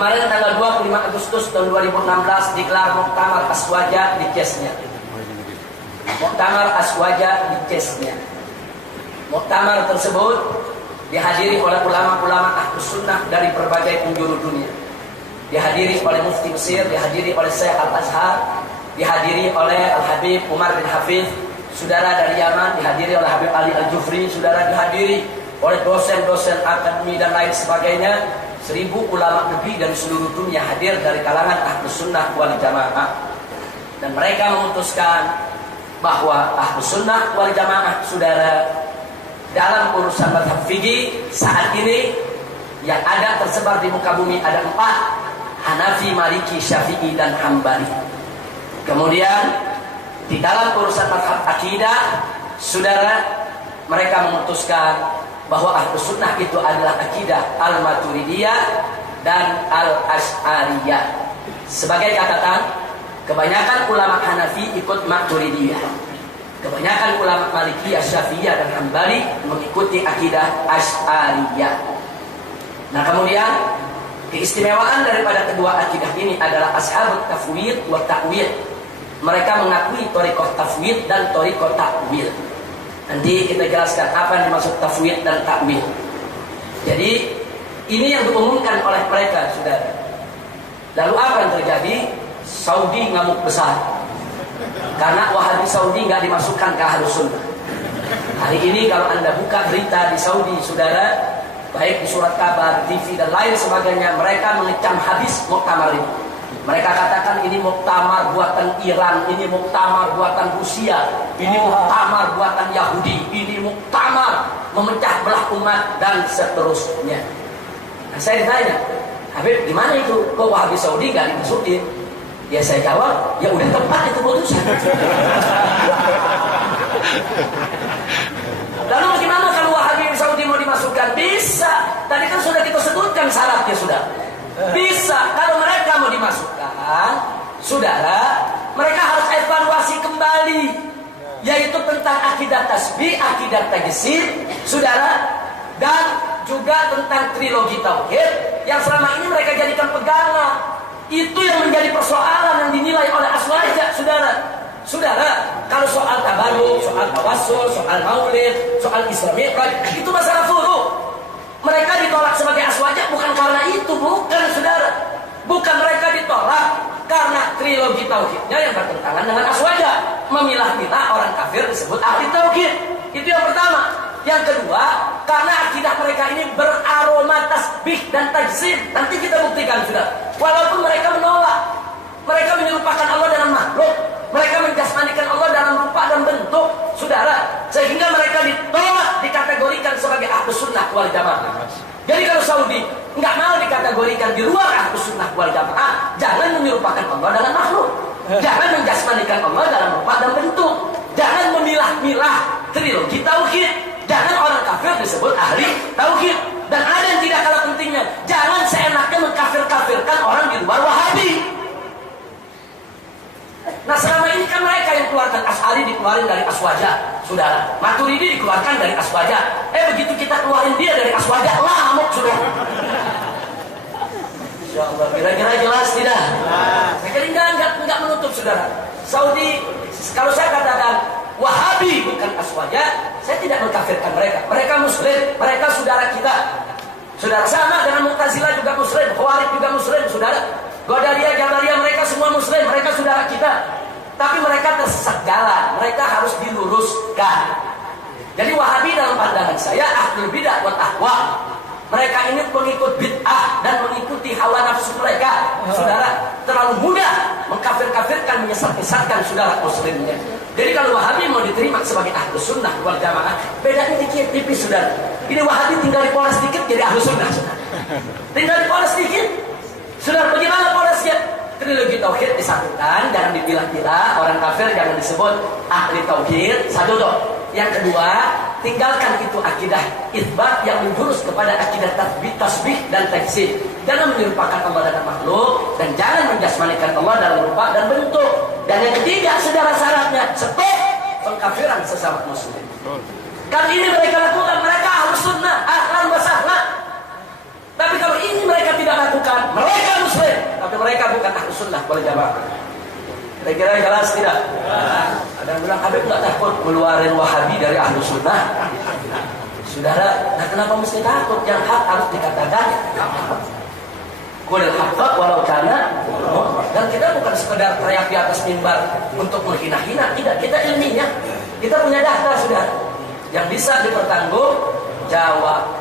Kemarin tanggal 25 Agustus tahun 2016 digelar Muktamar Aswaja di Cesnya. Muktamar Aswaja di Cesnya. Muktamar tersebut dihadiri oleh ulama-ulama Ahlus Sunnah dari berbagai penjuru dunia. Dihadiri oleh Mufti Mesir, dihadiri oleh Syekh Al-Azhar, dihadiri oleh Al-Habib Umar bin Hafiz, saudara dari Yaman, dihadiri oleh Habib Ali Al-Jufri, saudara dihadiri oleh dosen-dosen akademi dan lain sebagainya. 1000 ulama lebih dari seluruh dunia hadir dari kalangan Ahlus Sunnah wal Jamaah. Dan mereka memutuskan bahwa Ahlus Sunnah wal Jamaah, saudara, dalam urusan mazhab fikih saat ini yang ada tersebar di muka bumi ada 4: Hanafi, Maliki, Syafi'i, dan Hambali. Kemudian di dalam urusan mazhab akidah, saudara, mereka memutuskan bahwa Ahlus Sunnah itu adalah akidah Al-Maturidiyah dan Al-Asy'ariyah. Sebagai catatan, kebanyakan ulama Hanafi ikut Maturidiyah. Kebanyakan ulama Malikiyah, Syafi'iyah, dan Hambali mengikuti akidah Asy'ariyah. Nah, kemudian keistimewaan daripada kedua akidah ini adalah ashabut tafwid wa ta'wil. Mereka mengakui thariqah tafwid dan thariqah ta'wil. Nanti kita jelaskan apa yang dimaksud tafwid dan ta'wil. Jadi ini yang diumumkan oleh mereka, saudara. Lalu apa yang terjadi? Saudi ngamuk besar karena Wahabi Saudi nggak dimasukkan ke Ahlus Sunnah. Hari ini kalau Anda buka berita di Saudi, saudara, baik di surat kabar, TV, dan lain sebagainya, mereka mengecam habis muktamar ini. Mereka katakan ini muktamar buatan Iran, ini muktamar buatan Rusia, ini muktamar buatan Yahudi, ini muktamar memecah belah umat, dan seterusnya. Nah, saya ditanya, Habib, di mana itu? Kok Wahabi Saudi nggak dimasukin? Ya saya jawab, ya udah tepat itu putusan. Lalu bagaimana kalau Wahabi Saudi mau dimasukkan? Bisa. Tadi kan sudah kita sebutkan syaratnya, sudah. Bisa. Kalau mereka mau dimasukkan, saudara, mereka harus evaluasi kembali, yaitu tentang akidah tasbih, akidah tajsid, saudara, dan juga tentang trilogi tauhid yang selama ini mereka jadikan pegangan. Itu yang menjadi persoalan yang dinilai oleh Aswaja, saudara. Saudara, kalau soal tabaruk, soal tawassul, soal maulid, soal Isra Mi'raj, itu masalah furu'. Mereka ditolak sebagai Aswaja bukan karena itu, bukan, saudara. Bukan, mereka ditolak karena trilogi tauhidnya yang bertentangan dengan Aswaja. Memilah-milah orang kafir disebut ahli tauhid. Itu yang pertama. Yang kedua, karena akidah mereka ini beraroma tasbih dan tajsid. Nanti kita buktikan, sudah. Walaupun mereka menolak, mereka menyerupakan Allah dengan makhluk, mereka menjasmanikan Allah dalam rupa dan bentuk, saudara, sehingga mereka ditolak, dikategorikan sebagai Ahlus Sunnah wal Jamaah. Jadi kalau Saudi nggak mau dikategorikan di luar Ahlus Sunnah wal Jamaah, jangan menyerupakan Allah dengan makhluk, jangan menjasmanikan Allah dalam rupa dan bentuk, jangan memilah-milah trilogi tauhid. Jangan orang kafir disebut ahli tauhid. Dan ada yang tidak kalah pentingnya, jangan seenaknya mengkafir-kafirkan orang di luar Wahabi. Nah, selama ini kan mereka yang keluarkan Asy'ari dikeluarin dari Aswaja, saudara. Maturidi dikeluarkan dari Aswaja. Begitu kita keluarin dia dari Aswaja, lamuk, sudah. Insyaallah, kira-kira jelas tidak? Saya kira enggak menutup, saudara. Saudi, kalau saya katakan Wahabi bukan Aswaja, saya tidak mengkafirkan mereka. Mereka muslim, mereka saudara kita. Saudara, sama dengan Mu'tazilah juga muslim, Khawarij juga muslim, saudara. Qadariyah, Jabariyah, mereka semua muslim, mereka saudara kita. Tapi mereka tersesat jalan, mereka harus diluruskan. Jadi Wahabi dalam pandangan saya ahlul bidah wal ahwa. Mereka ini pengikut bid'ah dan mengikuti hawa nafsu mereka. Saudara, terlalu mudah mengkafir-kafirkan, menyesat-nyesatkan saudara muslimnya. Jadi kalau Wahabi mau diterima sebagai Ahlus Sunnah wal Jamaah, bedanya dikit, tipis, saudara. Ini Wahabi tinggal dipoles dikit jadi Ahlus Sunnah, saudara. Tinggal dipoles dikit. Saudara, bagaimana polesnya? Trilogi tauhid disatukan, jangan dipilah-pilah. Orang kafir jangan disebut ahli tauhid. Satu tuh. Yang kedua, tinggalkan itu akidah itsbat yang menjurus kepada akidah tasbih dan tajsid. Jangan menyerupakan Allah dengan makhluk, dan jangan menjasmanikan Allah dalam rupa dan bentuk. Dan yang ketiga, saudara, syaratnya stop pengkafiran sesama muslim. Kalau ini mereka lakukan, mereka Ahlus Sunnah, ahlan wa sahlan. Tapi kalau ini mereka tidak lakukan, mereka wal Jamaah. Kira-kira jelas tidak? Ada yang bilang Habib nggak takut keluarin Wahabi dari Ahlu Sunnah. Sudahlah, nah kenapa mesti takut? Yang hak harus dikatakan. Qul haqq walau kana. Dan kita bukan sekedar teriak di atas mimbar untuk menghina-hina, tidak. Kita ilminya, kita punya data sudah yang bisa dipertanggungjawab.